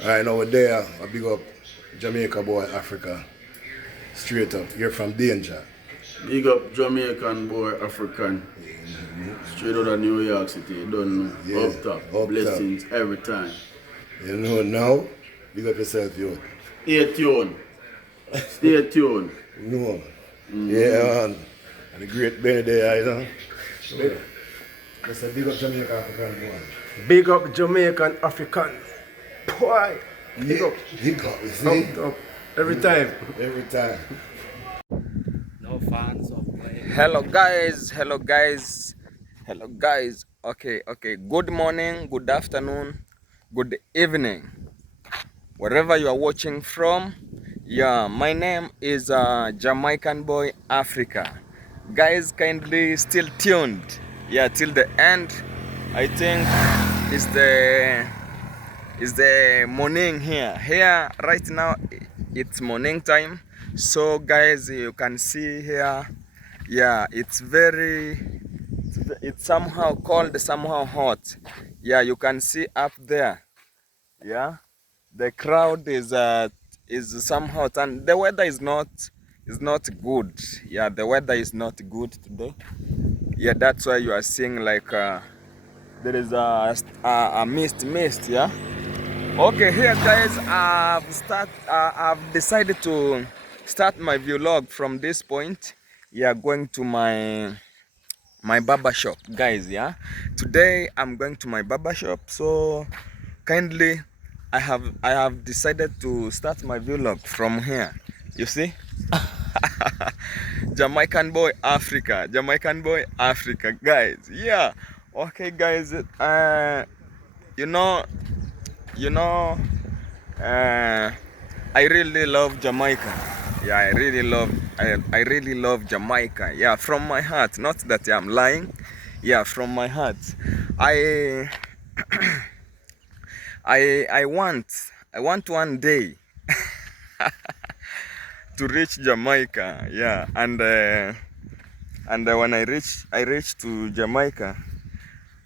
Alright, now we're there. I big up Jamaica boy, Africa. Straight up. You're from Danger. Big up Jamaican boy, African. Straight out of New York City, you don't know. Yeah, Up top, up blessings every time. You know now? Big up yourself, yo. Stay tuned. Stay tuned. No. Yeah, man. And the great Benny there, you know. Yeah. That's a big up Jamaica African boy. Big up Jamaican African. Boy. Big up. Big up, you see? Up. Every time. Every time. No fans of playing. Hello guys, hello guys, hello guys. Okay. Good morning, good afternoon, good evening, wherever you are watching from. Yeah, my name is Jamaican Boy Africa. Guys, kindly still tuned. Yeah, till the end. I think it's the morning here. Here right now, it's morning time. So guys, you can see here. Yeah, it's somehow cold, somehow hot. Yeah, you can see up there. Yeah, the crowd is somehow, and the weather is not good. Yeah, the weather is not good today. Yeah, that's why you are seeing like there is a mist. Yeah. Okay, here guys, I've decided to start my vlog from this point. Yeah, going to my barber shop, guys. Yeah, today I'm going to my barber shop, so kindly I have decided to start my vlog from here. You see? Jamaican Boy Africa, guys. Yeah. Okay guys, you know, I really love Jamaica. Yeah, I really love Jamaica. Yeah, from my heart. Not that I'm lying. Yeah, from my heart. I I want one day to reach Jamaica. Yeah, and when I reach to Jamaica,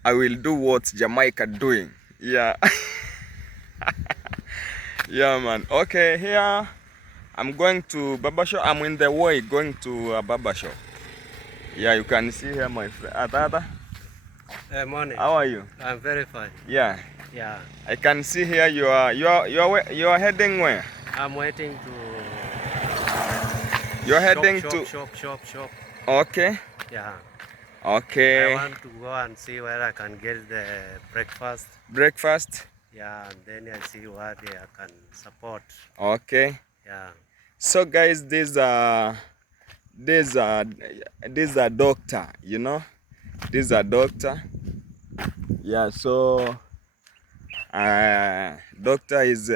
I will do what Jamaica doing. Yeah. Yeah, man. Okay, here I'm going to barber shop. I'm in the way going to a barber shop. Yeah, you can see here my friend. Atata. Morning. How are you? I'm very fine. Yeah. Yeah. I can see here you are heading where? I'm waiting to. You're heading shop. Okay. Yeah. Okay. I want to go and see where I can get the breakfast. Breakfast. Yeah, and then I see what I can support. Okay. Yeah. So guys, there's a doctor, you know. This is a doctor. Yeah, so doctor is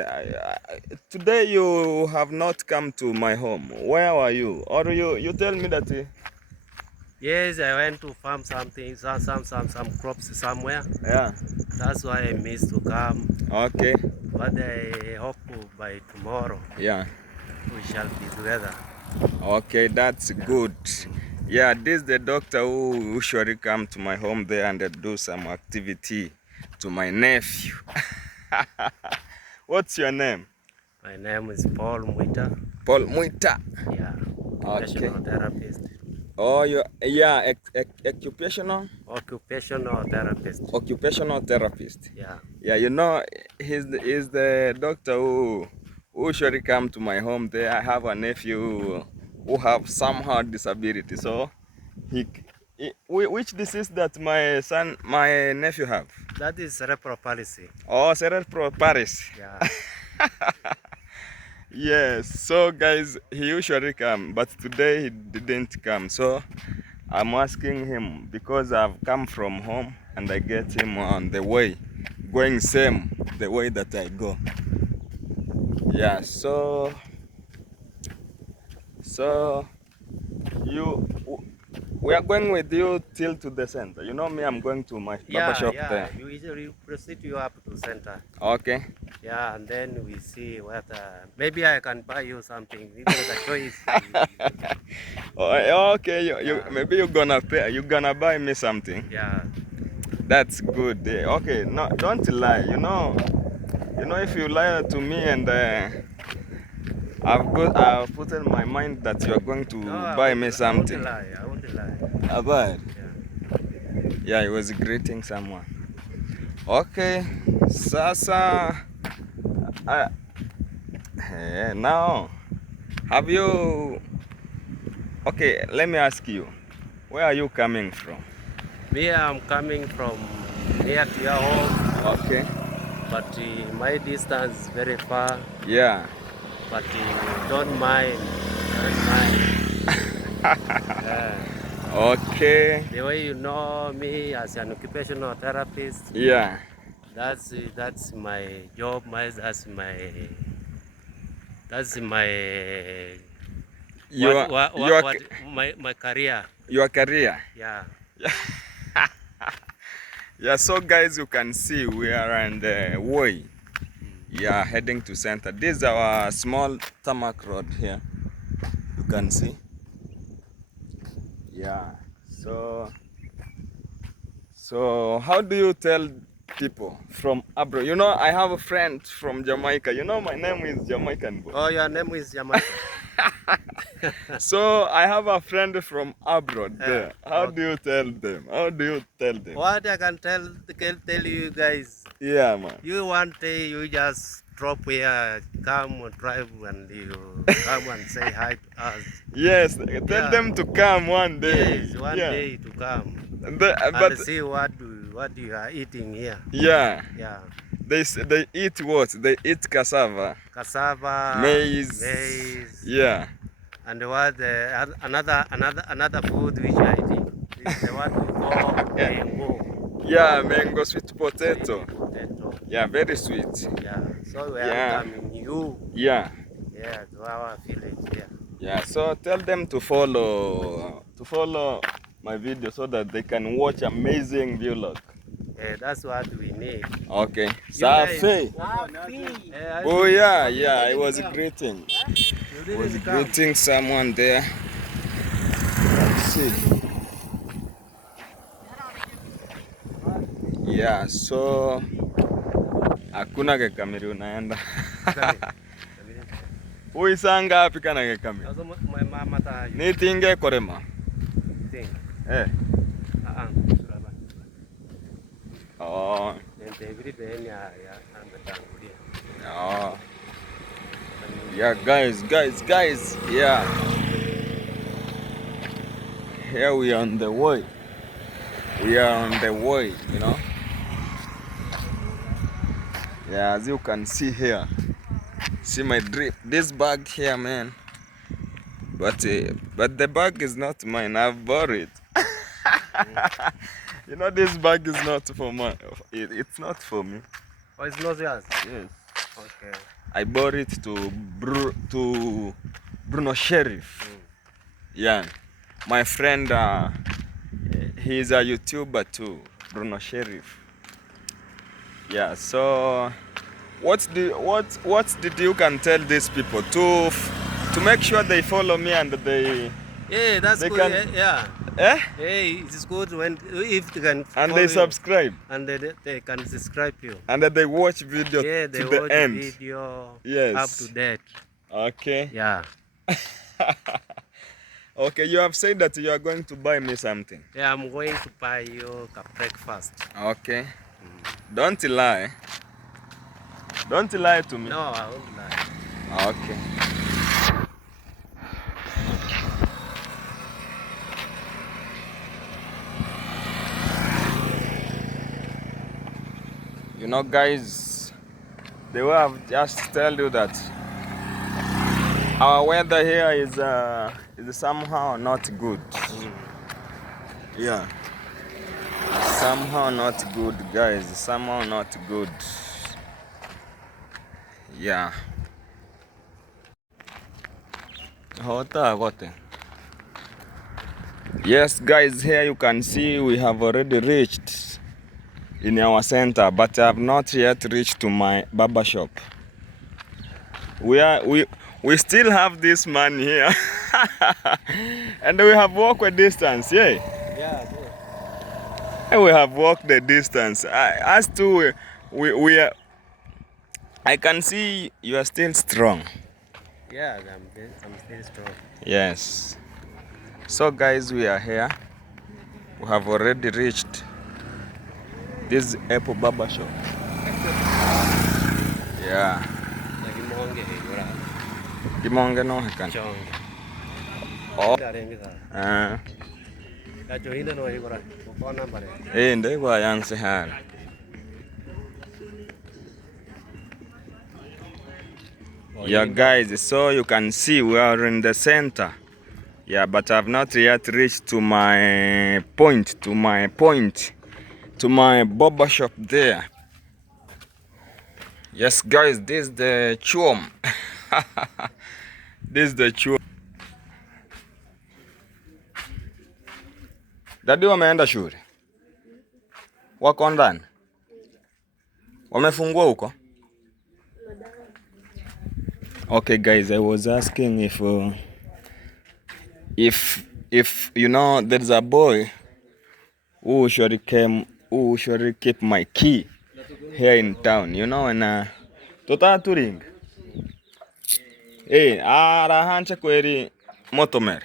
today you have not come to my home. Where were you? Or you tell me that Yes, I went to farm something, some crops somewhere. yeah. That's why I missed to come. Okay. But I hope by tomorrow Yeah. we shall be together. Okay, that's good. Yeah, this is the doctor who usually come to my home there and do some activity to my nephew. What's your name? My name is Paul Muita. Paul Muita. Yeah, occupational therapist. Oh, yeah, occupational Therapist. Occupational therapist. Yeah. Yeah, you know, he's the doctor who usually come to my home there. I have a nephew who have somehow disability. So which disease that my nephew have? That is cerebral palsy. Oh, cerebral palsy. Yeah. Yes. So guys, he usually come, but today he didn't come. So I'm asking him because I've come from home and I get him on the way, going same the way that I go. Yeah. So we are going with you till to the center. You know me, I'm going to my barber shop there. You usually proceed you up to center. Okay. Yeah, and then we see what. Maybe I can buy you something. You know the choice. Oh, okay. Maybe you're gonna pay. You're gonna buy me something. Yeah. That's good. Okay. No, don't lie. You know, You know, if you lie to me and I've put in my mind that you are going to buy me something. I won't lie. About? Yeah. Yeah, he was greeting someone. Okay, sasa. Now, have you? Okay, let me ask you. Where are you coming from? Me, I'm coming from near to your home, Okay. but my distance is very far. Yeah. But don't mind. Don't mind. Okay. The way you know me as an occupational therapist, Yeah. that's my job. That's my Your my career. your career. Yeah. Yeah. So guys, you can see we are on the way. Yeah, heading to center. This is our small tarmac road here. You can see. Yeah. So how do you tell people from abroad? You know, I have a friend from Jamaica. You know, my name is Jamaican boy. Oh, your name is Jamaica. So I have a friend from abroad there. How okay. do you tell them? How do you tell them? What I can tell you guys, Yeah, man. you one day you just drop here, come and drive, and you come and say hi to us. Yes, tell them to come one day. Yes, one yeah. day to come But and see what you are eating here. yeah, Yeah. they eat what? They eat cassava, Cassava, maize. Yeah. and what another food which I eating is the one we call mango. Yeah, mango sweet potato. Sweet potato. Yeah, very sweet. Yeah. So we are Yeah. welcoming you. Yeah. Yeah, to our village here. Yeah. So tell them to follow my video so that they can watch amazing vlog. That's what we need. Okay. guys- Safi. Oh yeah, yeah. I was greeting. You Was didn't come. greeting someone there. Let's see. Yeah, so hakuna kekamiri unaenda. Uisanga ngapi kana kekamiri? Also, my mama ta you Nitinge korema. think. Eh. Suraba. Oh. Nente every day ya ambetangulia. Oh. Yeah, guys. Yeah. Here we are on the way. You know. Yeah, as you can see here. See my drip. This bag here, man. But the bag is not mine. I've bought it. You know, this bag is not for my. It's not for me. Oh, it's not yours? Yes. Okay. I bought it to Bruno Sheriff. Yeah, my friend. He's a YouTuber too, Bruno Sheriff. Yeah. So, what did you can tell these people to make sure they follow me and they? Yeah, that's They good. can- Yeah. Eh? Hey, it's good when if they can And follow they you, subscribe. and they can subscribe you. And then they watch video Yeah, they to the watch end. video Yes. up to date. Okay. Yeah. Okay, you have said that you are going to buy me something. Yeah, I'm going to buy you a breakfast. Okay. Don't lie. Don't lie to me. No, I won't lie. Okay. You know, guys, the way I've just tell you that our weather here is somehow not good. Yeah. Somehow not good, guys. Somehow not good. Yeah. Yes, guys, here you can see we have already reached in our center, but I have not yet reached to my barber shop. We still have this man here, and we have walked a distance. Yeah. Yeah. We have walked the distance. As to we I can see you are still strong. Yeah, I'm still strong. Yes. So guys, we are here. We have already reached this apple barber shop. Yeah. Nagimonge higura. Gimonge no hekan. Chong. Oh. Darengisa. Kacho hina no higura. Kokona bare. Ndio kwa yansi hali. Yeah guys, so you can see we are in the center. Yeah, but I've not yet reached to my barber shop there. Yes guys, this is the chum. This is the chum. Dadi wameenda shule? Wako ndani? Wamefungua huko? Okay guys, I was asking if you know there's a boy who usually keep my key here in town, you know, and tota touring. Ara hanche kweri motomer.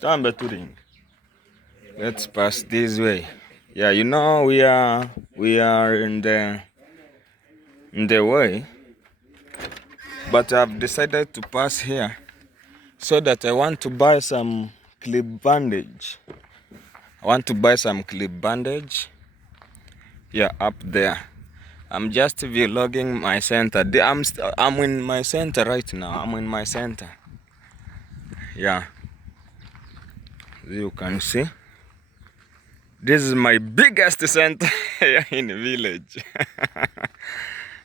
Tambe touring. Let's pass this way. Yeah, you know we are in the way. But I've decided to pass here so that I want to buy some clip bandage. Yeah, up there. I'm just vlogging my center. I'm in my center right now. Yeah. You can see. This is my biggest center here in the village.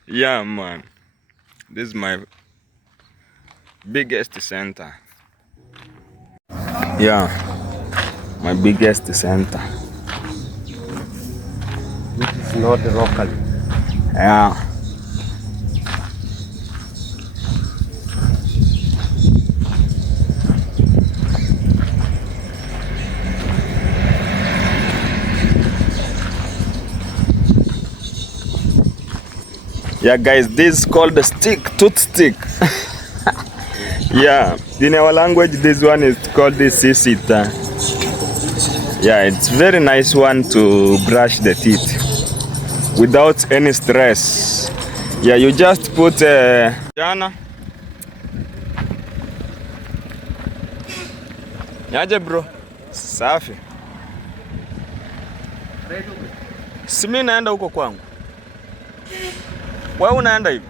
Yeah, man. This is my biggest center. Yeah, my biggest center. This is not local. Yeah. Yeah guys, this is called the tooth stick. Yeah, in our language this one is called the sisita. Yeah, it's very nice one to brush the teeth without any stress. Yeah, you just put Jana. Yaje bro. Safi. Si mimi naenda huko kwangu. Wewe unaenda hivi?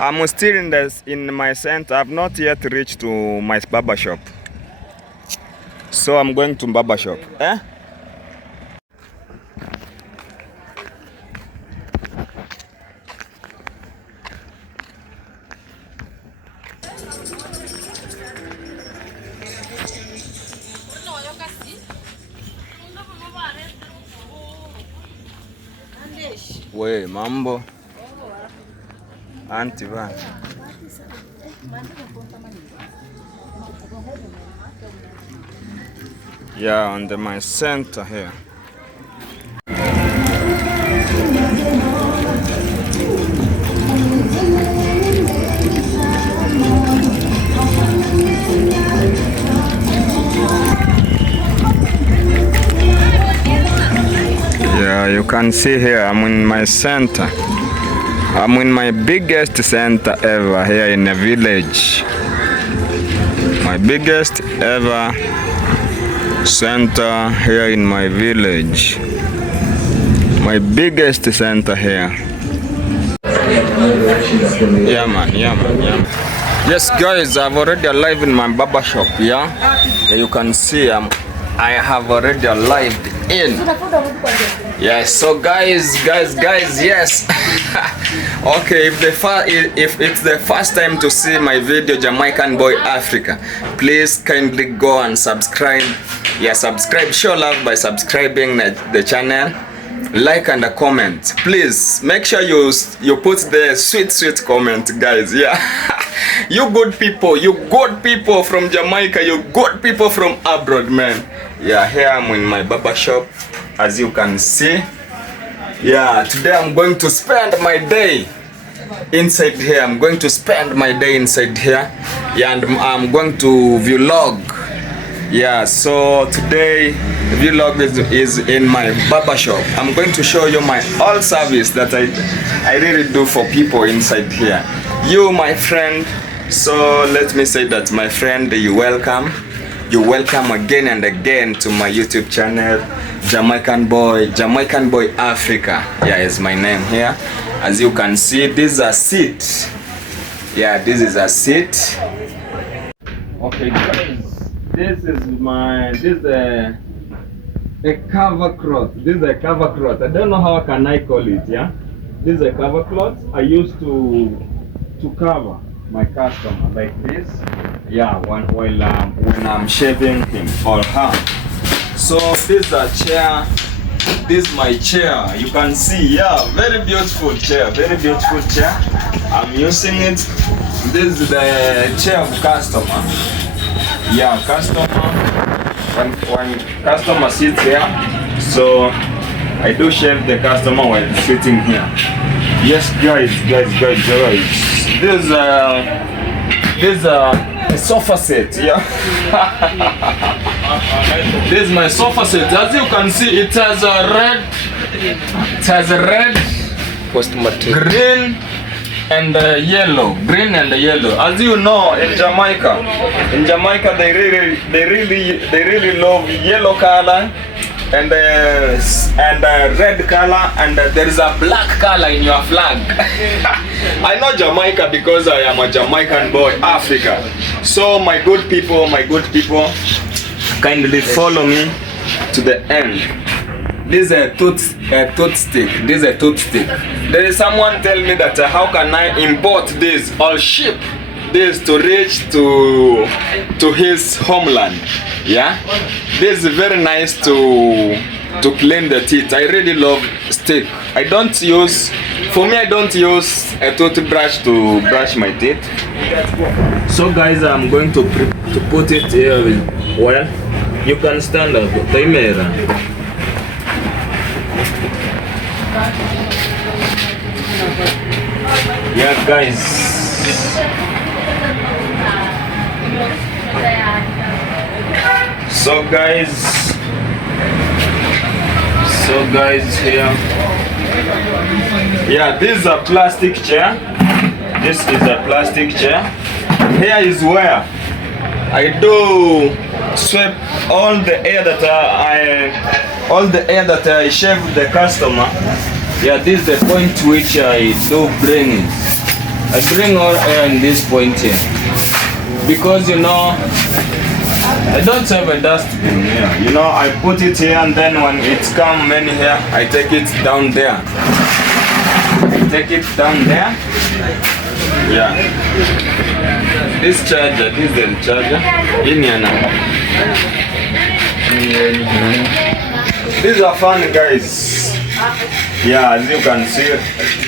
I'm still in my center. I've not yet reached to my barber shop. So I'm going to barber shop. We mambo. Auntie van. Yeah, on my center here. Yeah, you can see here I'm in my center. I'm in my biggest center ever here in the village. My biggest ever center here in my village. My biggest center here. Yeah man. Yes guys, I've already arrived in my barber shop, yeah? You can see I have already arrived in. Yes, so guys, yes. Okay, if it's the first time to see my video Jamaican Boy Africa, please kindly go and subscribe. Yeah, subscribe, show love by subscribing the channel, like and a comment. Please make sure you put the sweet comment, guys. Yeah. You good people from Jamaica, you good people from abroad, man. Yeah, here I'm in my barber shop, as you can see. Yeah, today I'm going to spend my day inside here. I'm going to spend my day inside here. Yeah, and I'm going to vlog. Yeah, so today the vlog is in my barber shop. I'm going to show you my all service that I really do for people inside here. You, my friend. So let me say that, my friend, you're welcome. You're welcome again and again to my YouTube channel, Jamaican Boy Africa. Yeah, is my name here. As you can see, this is a seat. Yeah, this is a seat. Okay, guys, this is a cover cloth. This is a cover cloth. I don't know how can I call it. Yeah, this is a cover cloth I used to cover my customer like this. Yeah, when I'm shaving him or her. So this is a chair. This is my chair. You can see, yeah, very beautiful chair. Very beautiful chair. I'm using it. This is the chair of customer. Yeah, customer. When customer sits here, so I do shave the customer while sitting here. Yes, guys. This is a sofa set. Yeah. This is my sofa set. As you can see, it has a red. It has a red, green, and yellow. Green and yellow. As you know, in Jamaica, they really love yellow color and red color, and there is a black color in your flag. I know Jamaica because I am a Jamaican boy, Africa. So my good people, kindly follow me to the end. This is a toothstick. This is a toothstick. There is someone tell me that how can I import this or ship this to reach to his homeland. Yeah, this is very nice to clean the teeth. I really love stick. I don't use a toothbrush to brush my teeth. So guys, I'm going to put it here with oil. You can stand up. Yeah, guys. So guys here. Yeah, this is a plastic chair. This is a plastic chair. Here is where I do sweep all the air that I shave the customer. Yeah, this is the point which I do bring it. I bring all air in this point here. Because you know, I don't have a dustbin here. You know, I put it here, and then when it's come in here, I take it down there. Yeah. This charger, this is the charger. In here now. These are fun, guys. Yeah, as you can see,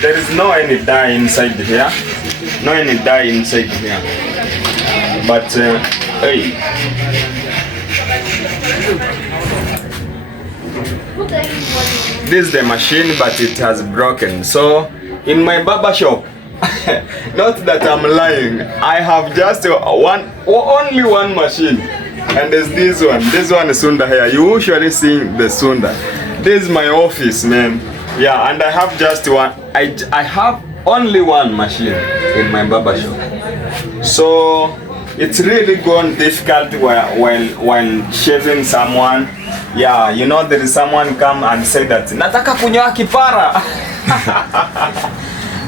there is no any dye inside here. But hey. This is the machine, but it has broken. So in my barber shop, not that I'm lying, I have just only one machine, and there's this one. This one is Sunda here. You usually see the Sunda. This is my office, man. Yeah, and I have just one. I have only one machine in my barber shop. So it's really gone difficult while shaving someone. Yeah, you know, there is someone come and say that nataka kunyoa kipara.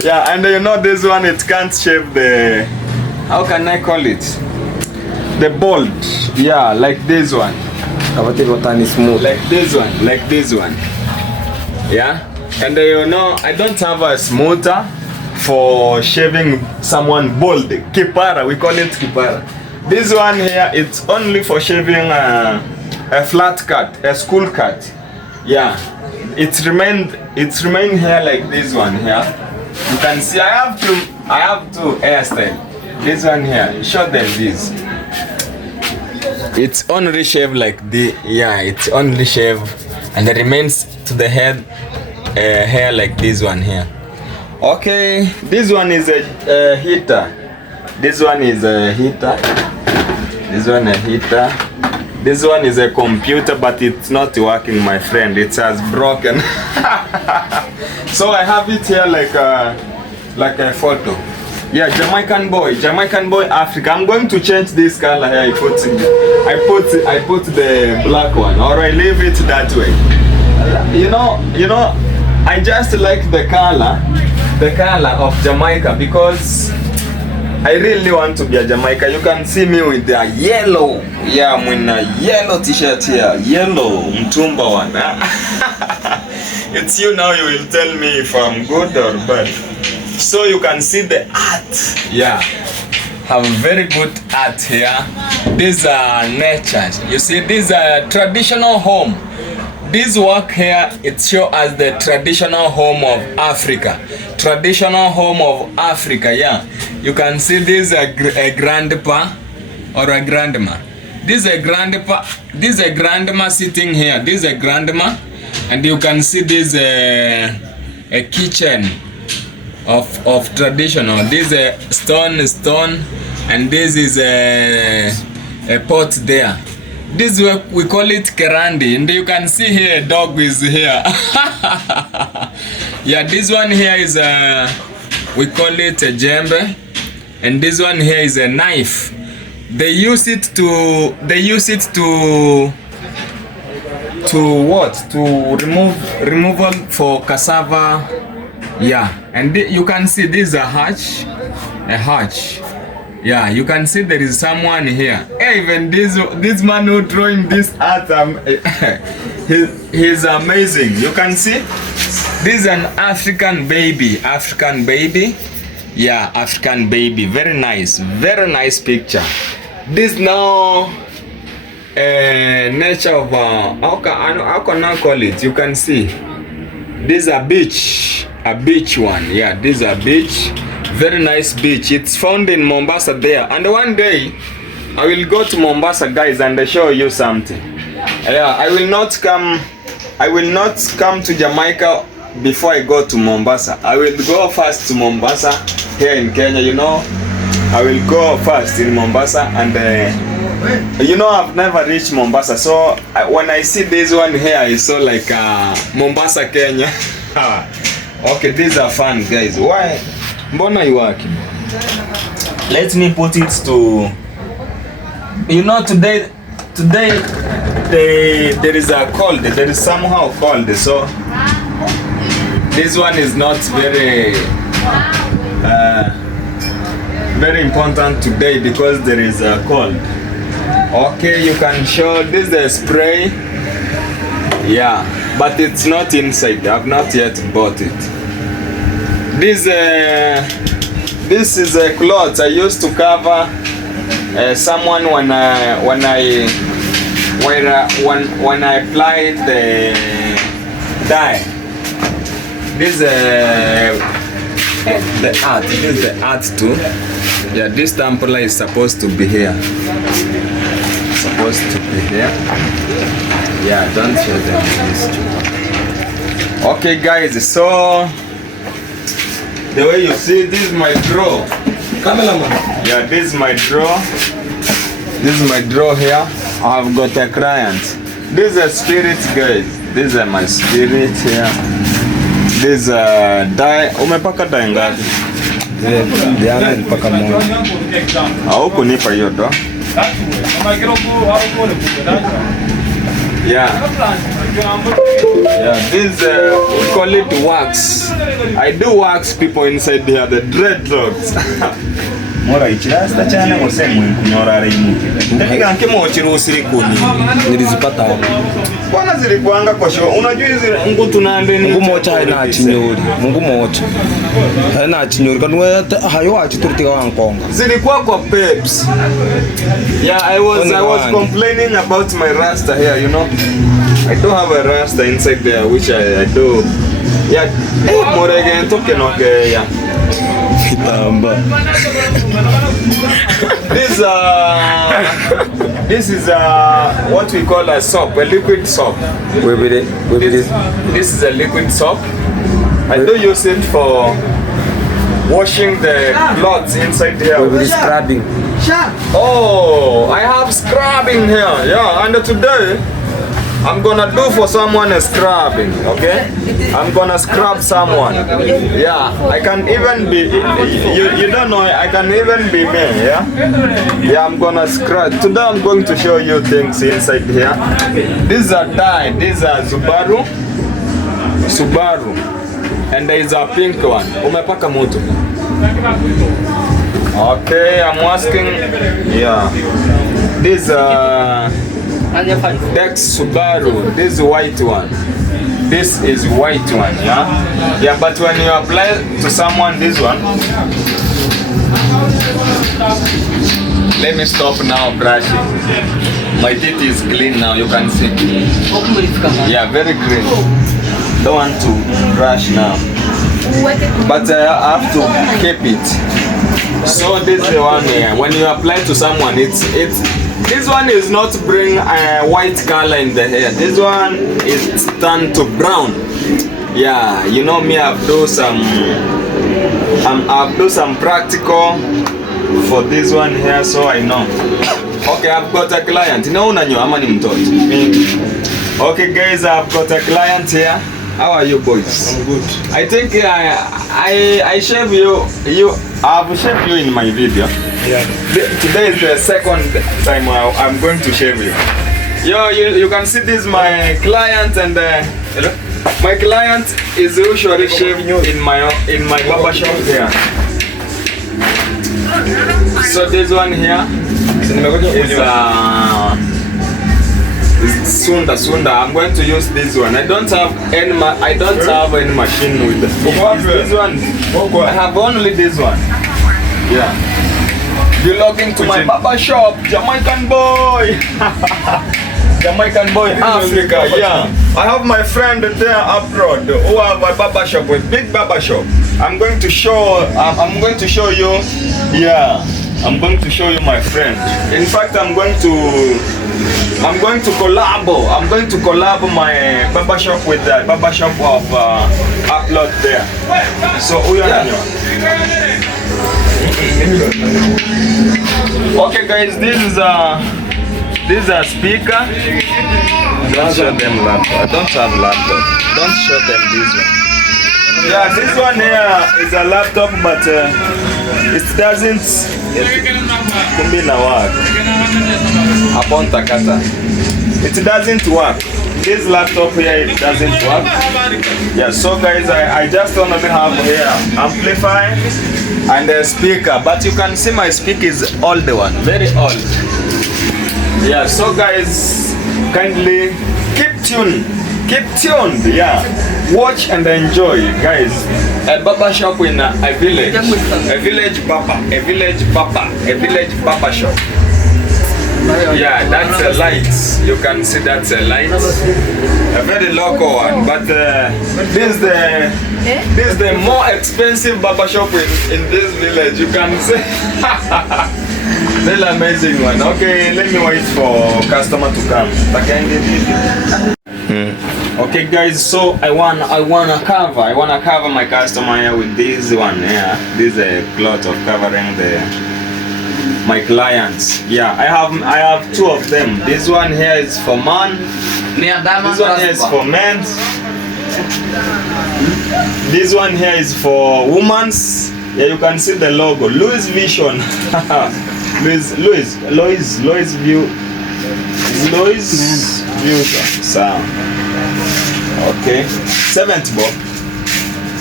Yeah, and you know this one, it can't shave the, how can I call it, the bald. Yeah, like this one. Like this one. Yeah, and you know, I don't have a smoother for shaving someone bald. Kipara, we call it kipara. This one here, it's only for shaving a flat cut, a school cut. Yeah, it's remained here like this one here. You can see I have two hairstyle. This one here, show them this. It's only shaved like the, yeah, it's only shaved, and it remains to the head hair like this one here. Okay, this one is a heater. This one is a heater. This one a heater. This one is a computer, but it's not working, my friend. It has broken. So I have it here like a photo. Yeah, Jamaican boy, Africa. I'm going to change this color here. I put the black one, or I leave it that way. You know, I just like the color of Jamaica, because I really want to be a Jamaica. You can see me with the yellow. Yeah, I'm in a yellow t-shirt here. Yellow, mtumba one. It's you now, you will tell me if I'm good or bad. So you can see the art. Yeah, have very good art here. These are nature. You see, these are traditional home. This work here, it shows as the traditional home of Africa. Traditional home of Africa, yeah. You can see this is a grandpa or a grandma. This is a grandpa, this is a grandma sitting here. This is a grandma, and you can see this a kitchen of traditional. This is a stone, and this is a pot there. This we call it kerandi, and you can see here a dog is here. Yeah, this one here is we call it a djembe, and this one here is a knife. They use it to what? To removal for cassava. Yeah, and you can see this is a hatch. Yeah, you can see there is someone here. Hey, even this man who drawing this art, he's amazing. You can see this is an African baby. Yeah, African baby. Very nice picture. This now nature of how can I call it? You can see this is a beach one. Yeah, this is a beach. Very nice beach. It's found in Mombasa there. And one day I will go to Mombasa, guys, and show you something. Yeah, I will not come to Jamaica before I go to Mombasa. I will go first to Mombasa here in Kenya, you know. I will go first in Mombasa, and you know, I've never reached Mombasa. So when I see this one here, it's so like Mombasa, Kenya. Okay, these are fun, guys. Why? Mbona you working? Let me put it to, you know, today there is a cold. There is somehow cold. So this one is not very important today because there is a cold. Okay, you can show this is a spray. Yeah, but it's not inside. I've not yet bought it. This is a cloth I used to cover someone when I applied the dye. This is the art. This is the art too. Yeah, this temple is supposed to be here. Yeah, don't show them this. Okay, guys, so the way you see, this is my drawer. Yeah, this is my drawer. This is my drawer here. I have got a client. This is a spirit, guys. This is my spirit here. This is a dye. Umepaka dye ngapi? Diana nilipaka moja. Haukunipa hiyo ndo. Yeah, this we call it wax. I do wax people inside here, the dreadlocks. Mora ichirasta cyane gose mwikunyorara imuke. Ndapiga nkemo ochirusiri kuni. Nilizipata hapo. Bwana zilikuanga kwa show. Unajua hizi ngutu nande ni ngumocha haina chinyori. Ngumocha. Haina chinyori kanwe hayo achiturtika wankonga. Zilikuwa kwa peps. Yeah, I was complaining about my rasta here, you know. I do have a rasta inside there which I do. Yeah, more again talking okay, yeah. This is what we call a soap, a liquid soap. Where be it? Where be This, it? this is a liquid soap. I do use it for washing the clothes inside here. Where be it scrubbing? Oh, I have scrubbing here. Yeah, and today I'm gonna do for someone a scrubbing, okay? I'm gonna scrub someone. Yeah, I can even be, you don't know, I can even be me, yeah? Yeah, I'm gonna scrub. Today I'm going to show you things inside here. These are dyed, these are Subaru. And there is a pink one. Umepaka moto. Okay, I'm asking, yeah. This Dex Subaru, this white one. This is white one, yeah? Yeah, but when you apply to someone this one, let me stop now brushing. My teeth is clean now, you can see. Yeah, very clean. Don't want to brush now. But I have to keep it. So this is the one here. When you apply to someone, this one is not bring a white color in the hair. This one is turned to brown. Yeah, you know me. I've do some practical for this one here, so I know. Okay, I've got a client. No, okay, guys, I've got a client here. How are you boys? I'm good. I think I shave you. I've shaved you in my video. Yeah. Today is the second time I'm going to shave you. You can see this my client, and my client is usually shaving you in my barber shop here. So this one here is Sunda. I'm going to use this one. I don't have any machine with this one. I have only this one. Yeah. You log into my barber shop, Jamaican boy. Jamaican boy, Africa. Yeah. I have my friend there abroad who have a barber shop with big barber shop. I'm going to show you. Yeah. I'm going to show you my friend. In fact, I'm going to collab my barber shop with the barber shop of upload there. So we are okay, guys. This is a speaker. Don't show them laptop. I don't have laptop. Don't show them this one. Yeah, this one here is a laptop, but it doesn't. Kumbina work. Upon Takata. It doesn't work. This laptop here, it doesn't work. Yeah, so guys, I just only have here amplifier and a speaker, but you can see my speaker is old one, very old. Yeah, so guys, kindly keep tuned, yeah. Watch and enjoy, guys. A barber shop in a village barber shop. Yeah, that's a light. You can see that's a light. A very local one, but this is the more expensive barber shop in this village. You can see. Very amazing one. Okay, let me wait for customer to come. Okay, guys. So I wanna cover my customer here with this one here. This is a cloth of covering my clients. Yeah, I have two of them. This one here is for man. This one here is for men. This one here is for women's. Yeah, you can see the logo. Louis Vision. Louis View sound. Okay. 70 Bob.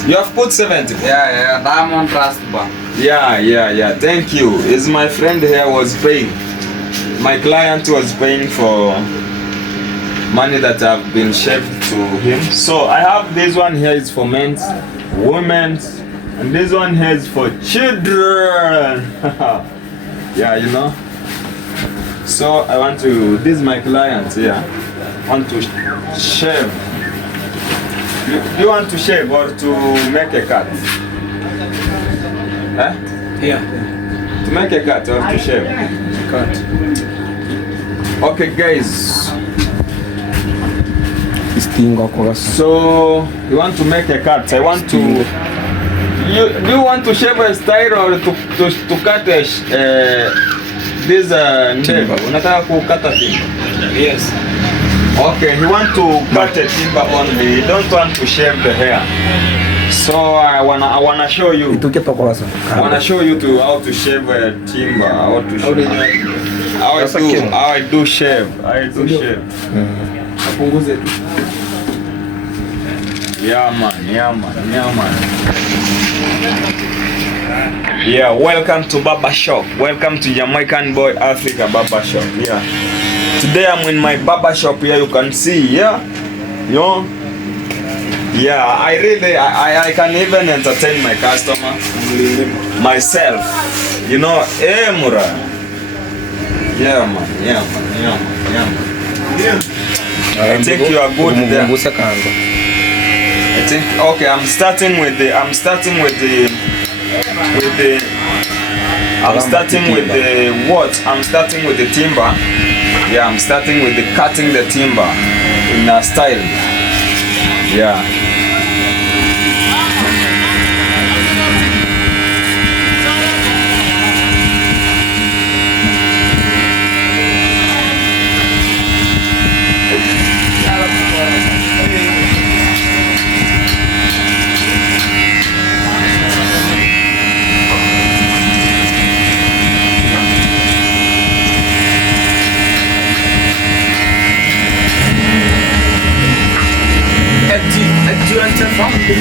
You have put 70. Yeah, Diamond Trust Bar. Yeah. Thank you. Is my friend here was paying. My client was paying for money that have been shaved to him. So I have this one here is for men, women, and this one here is for children. Yeah, you know. So I want to. This is my client here. Want to shave. Do you want to shave or to make a cut? Huh? Yeah. To make a cut or to shave? Cut. Okay, guys. So you want to make a cut? I want to. Do you want to shave a style or to cut this timber? Unataka kukata timber? yes. Okay, he want to cut a timber only. He don't want to shave the hair. So I wanna show you. I wanna show you how to shave a timber. How I do shave. Yeah man. Yeah, welcome to Barber Shop. Welcome to Jamaican Boy Africa Barber Shop. Yeah. Today I'm in my barber shop here. You can see. Yeah. You know. Yeah, I can even entertain my customer myself. You know, Mura. Yeah man. I think you are good there. I think okay. I'm starting with the timber. Yeah, I'm starting with the cutting the timber in a style. Yeah.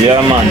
Yeah man.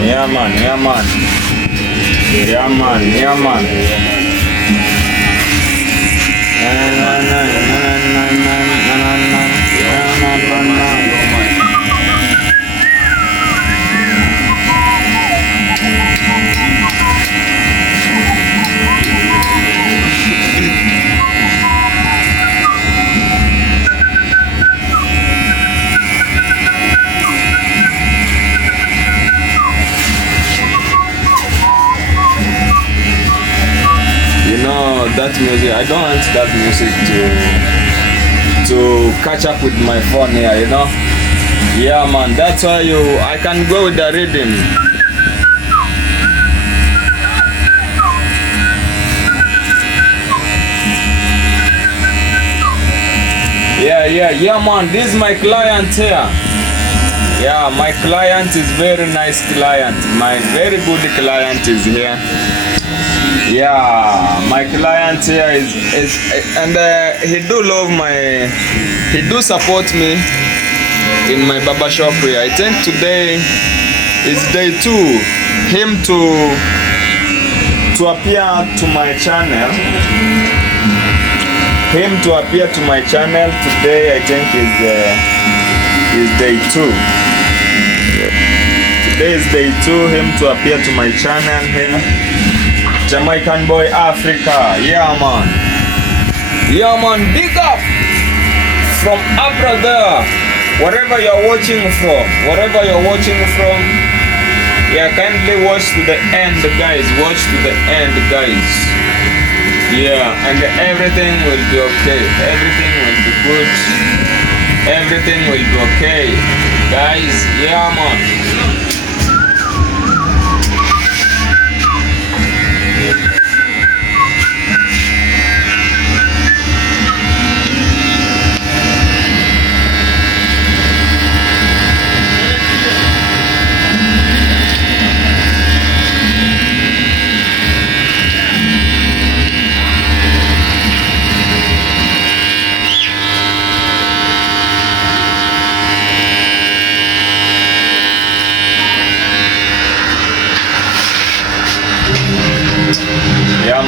That music, I don't want that music to catch up with my phone here, you know. Yeah man, that's why I can go with the rhythm. Yeah man, this is my client here. Yeah, my client is very nice client. My very good client is here. Yeah, my client here is and he do support me in my barber shop here. I think today is day 2 him to appear to my channel. Him to appear to my channel today, I think is day 2. Today is day 2 him to appear to my channel here. Jamaican Boy Africa, yeah man, big up from Abra there, wherever you're watching from, yeah, kindly watch to the end guys, yeah, and everything will be okay, everything will be good, everything will be okay, guys, yeah man.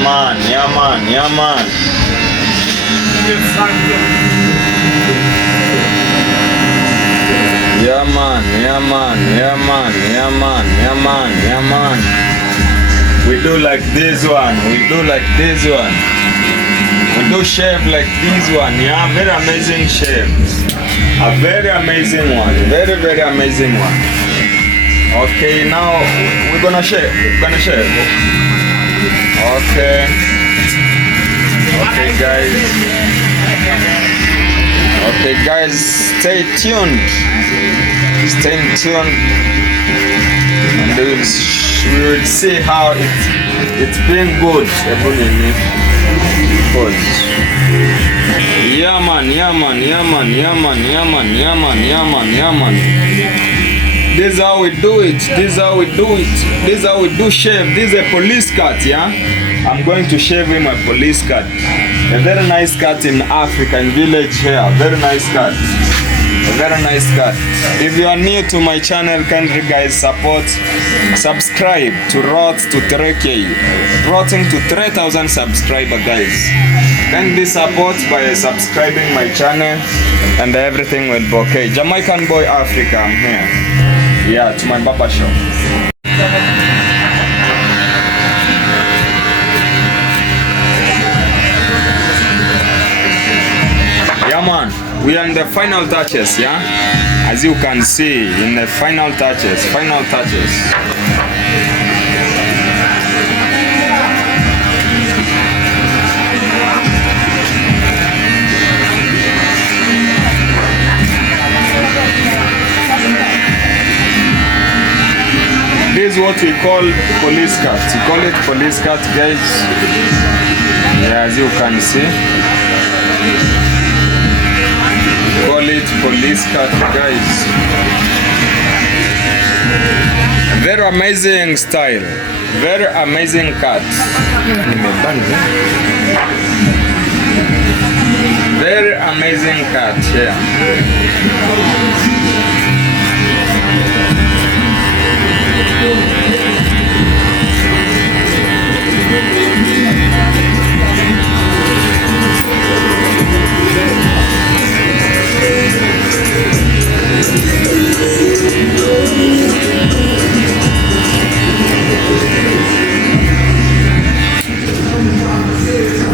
Yeah man. We do like this one. We do shave like this one. Yeah, very amazing shave. A very amazing one. Very amazing one. Okay, now we're gonna shave. Okay, guys. Okay guys, stay tuned. Stay tuned. And we will see how it's been good. Yeah man. This is how we do it. This is how we do shave. This is a police cut, yeah? I'm going to shave him a police cut. A very nice cut in Africa, in village here. Very nice cut. A very nice cut. If you are new to my channel, kindly guys subscribe to Road to 3K. Roading to 3,000 subscriber guys. Kindly support by subscribing my channel and everything will be okay. Jamaican boy Africa, I'm here. Yeah, to my barber shop. Yeah man, we are in the final touches, yeah? As you can see, in the final touches. This is what we call police cut. We call it police cut, guys. Yeah, as you can see. Call it police cut, guys. Very amazing style. Very amazing cut. Very amazing cut, yeah.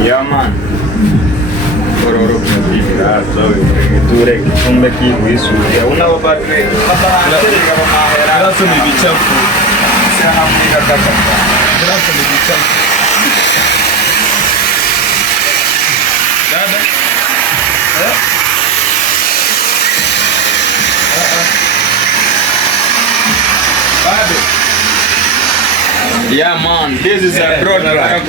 Yeah man. Yeah man, this is a broad ride.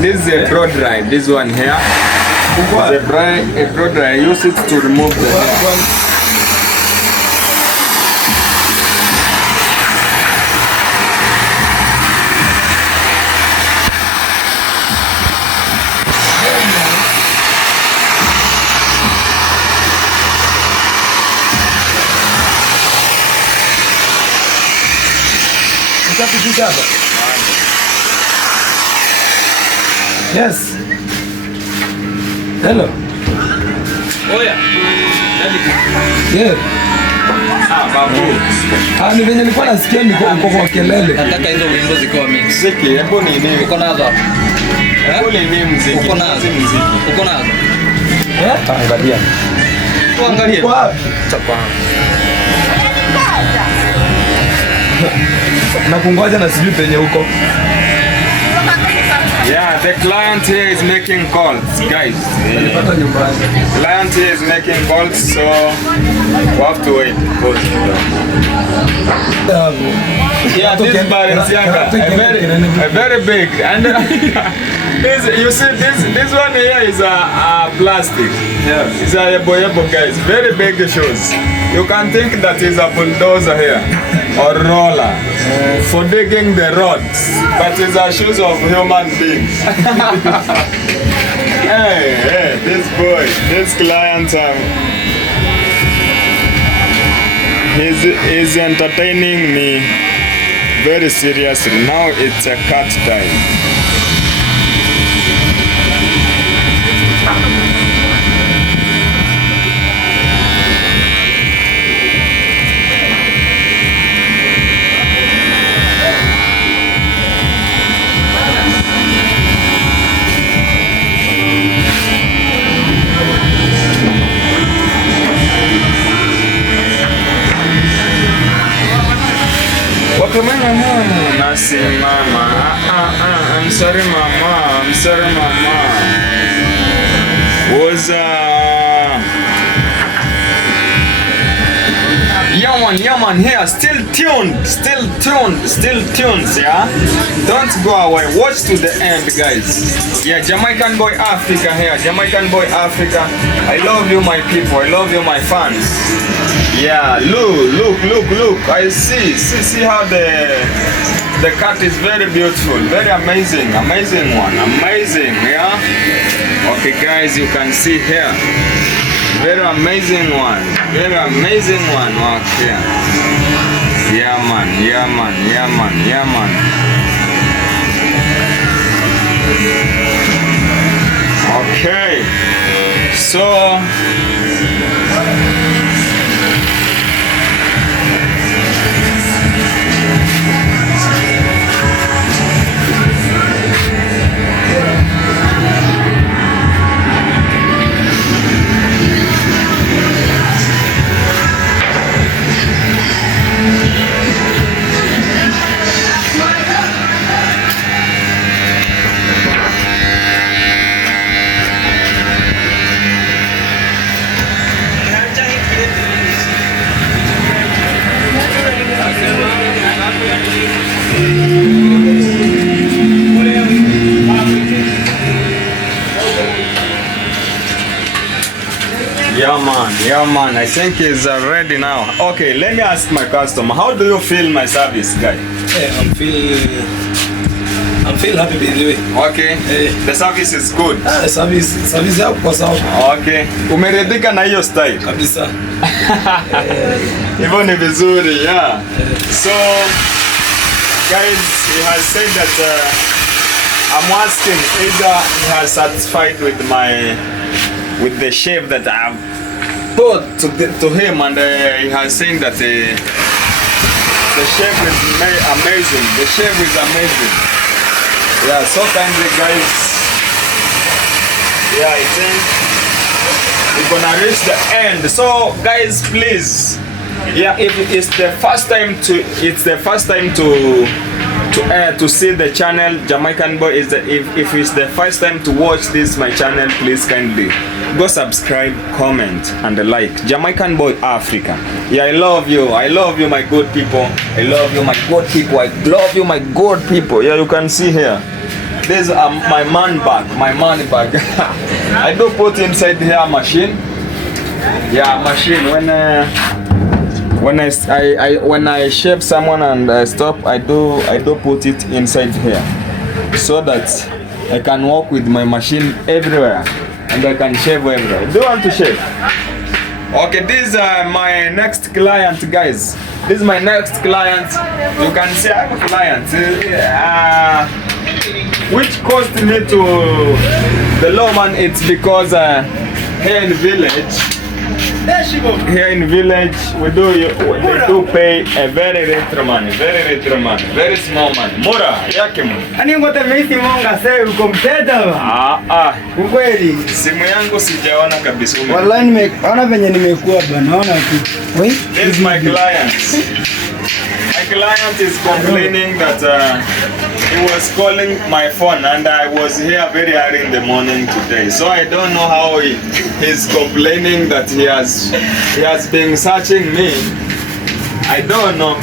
This is a broad ride, this one here. It's a broad ride. I use it to remove the hair. Yes. Hello. Oh yeah. Yeah. Babu. Ni venye nilikuwa nasikia niko kwa kelele. Nataka hizo wimbo ziko mix. Mziki, hebu nini? Uko nazo? Hebu nini mziki? Uko nazo? Uko nazo? Angalia. Tuangalie. Chapa. Na kungoja na sijui penye huko. Yeah, the client here is making calls, guys. Client here is making calls, so we have to wait. Yeah, this Balenciaga, a very big, and this, you see, this one here is a plastic. Yeah, it's a yebo guys, very big shoes. You can think that is a bulldozer here or roller for digging the roads, but it's a shoes of human being. Hey, this boy, this client, he's entertaining me very seriously. Now it's a cut time. Nasi mama, I'm sorry mama, I'm sorry mama. is Yaman here, still tunes, yeah. Don't go away, watch to the end, guys. Yeah, Jamaican Boy Africa here, Jamaican Boy Africa. I love you, my people, I love you, my fans. Yeah, look, I see how the cut is very beautiful, very amazing one, yeah. Okay guys, you can see here, very amazing one, okay. Yeah man. Okay, so yeah man, I think it's ready now. Okay, let me ask my customer, how do you feel my service, guy? Yeah, I'm feel happy by the way. Okay, the service is good. Service yako kwa sawa. Okay, umeridhika na hiyo style? Kabisa. Hivyo ni vizuri, yeah. So guys, he has said that I'm asking either he has satisfied with the shave that I've put to him, and he has said that the shave is amazing. The shave is amazing. Yeah, so kindly guys. Yeah, I think we're gonna reach the end. So guys, please, yeah, if it's the first time to see the channel Jamaican Boy, if it's the first time to watch this my channel, please kindly go subscribe, comment and like. Jamaican Boy Africa. Yeah, I love you my good people. I love you my good people. Yeah, you can see here, this is my money bag. I do put inside here machine. Yeah, machine. When I shave someone and I stop, I do put it inside here, so that I can walk with my machine everywhere and I can shave everywhere. Do you want to shave? Okay, this is my next client, guys. This is my next client. You can see I have a client which cost me to the low man. It's because here in village we do pay a very retro money, very small money. Mura yake mu. Ani ngote mimi monga sasa uko mteta. Ukweli. Simu yangu sijaona kabisa. Wallahi nimeona venye nimekuwa bana, naona tu. This is my client. My client is complaining that he was calling my phone and I was here very early in the morning today. So I don't know how he's complaining that he has been searching me. I don't know.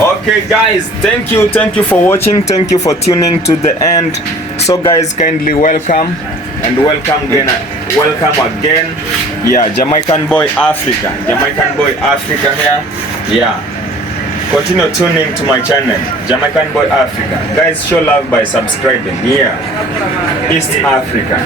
Okay guys, thank you for watching, thank you for tuning to the end. So guys, kindly welcome again. Yeah, Jamaican Boy Africa here. Yeah, continue tuning to my channel Jamaican Boy Africa. Guys, show love by subscribing. Yeah, East Africa.